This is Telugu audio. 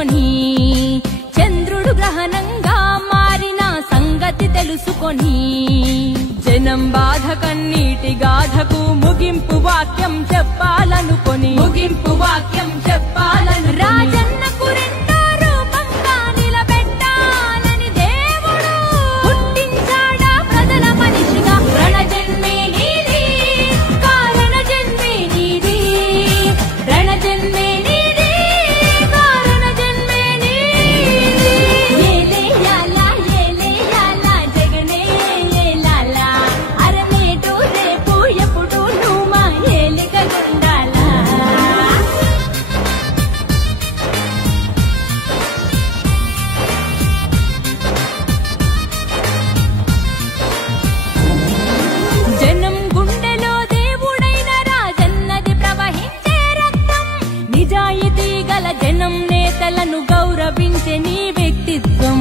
తెలుసుకొని చంద్రుడు గ్రహణంగా మారిన సంగతి తెలుసుకొని జనం బాధ కన్నీటి గాథకు ముగింపు వాక్యం చెప్పాలనుకొని రాజన్నకు రెండో రూపంగా నిలబెట్టాలని దేవుడు పుట్టించాడా ప్రజల మనిషిగా. రణజన్మే నీది కారణ జన్మే నీది, రణజన్మే నీది కారణ జన్మే నీది. ఏలే యాలా జగనే ఏలాలా అరమేటు రేపు ఎప్పుడు నువ్వు మా ఏలిక గుండాలా. జనం గుండెలో దేవుడైన రాజన్నది ప్రవహించే రక్తం. నిజాయితీ గల జనం నేతలను గౌరవించే నీ వ్యక్తిత్వం.